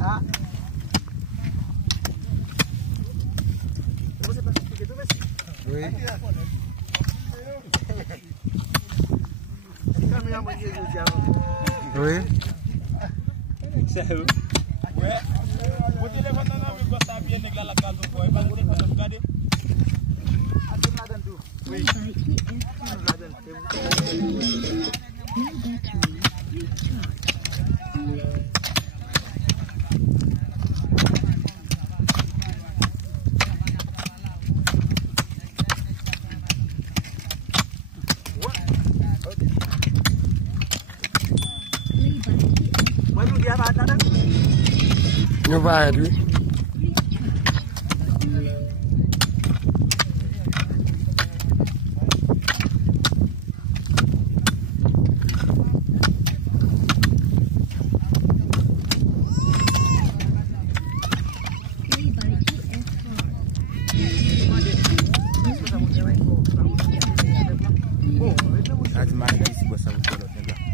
Ah. Oui. Oui. C'est où? Ouais. Vous téléphone là, mais quand ça bien la case au bois, pas de téléphone regarder. Oui. Như vậy đi. As mais que se você não